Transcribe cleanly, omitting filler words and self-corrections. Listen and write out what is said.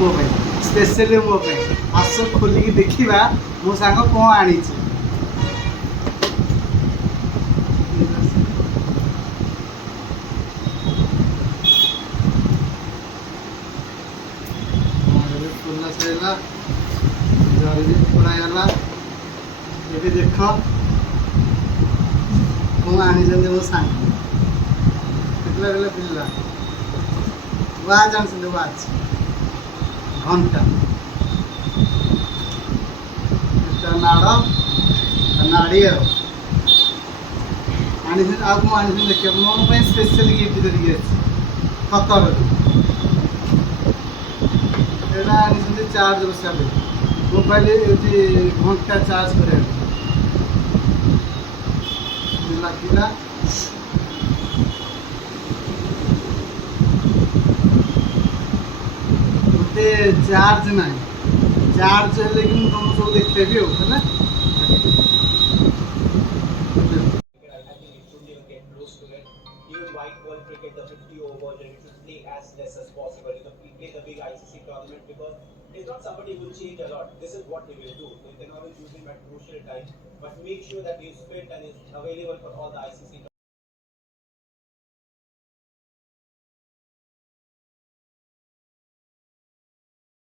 ମୋ ପାଇଁ ସ୍ପେଶାଲି ମୋ ପାଇଁ ଆସ ଖୋଲିକି ଦେଖିବା ମୋ ସାଙ୍ଗ କ'ଣ ଆଣିଛି। ଖୋଲା ସରିଲା ଜରି ଖୋଲା ହେଇଗଲା। ଏବେ ଦେଖ କ'ଣ ଆଣିଛନ୍ତି ମୋ ସାଙ୍ଗ। କେତେଟା ବେଲେ ପିଲା ୱାଚ୍ ଆଣିଛନ୍ତି ୱାଚ୍ ଘଣ୍ଟା ନାଡ଼ ନାଡ଼ି ଆଉ ଆଣିଛନ୍ତି। ଆଉ କ'ଣ ଆଣିଛନ୍ତି ଦେଖିବା ମୋ ପାଇଁ ସ୍ପେଶାଲ ଗିଫ୍ଟ ଧରିକି ଅଛି ଖତରରୁ। ଏଇଟା ଆଣିଛନ୍ତି ଚାର୍ଜ ବସିବା ପାଇଁ ମୋବାଇଲ ଏଠି ଘଣ୍ଟା ଚାର୍ଜ କରିବାକୁ ଲାଗିଲା। ଗୋଟେ ଚାର୍ଜ ନାହିଁ, ଚାର୍ଜ ହେଲେ କି ମୁଁ ତମକୁ ସବୁ ଦେଖେଇବି ଆଉ ହେଲା। White ball cricket, the 50 over version, you should play as less as possible. You know, play the big ICC tournament because he's not somebody who will change a lot. This is what he will do. So you can always use him at crucial times, but make sure that he's fit and is available for all the ICC tournaments.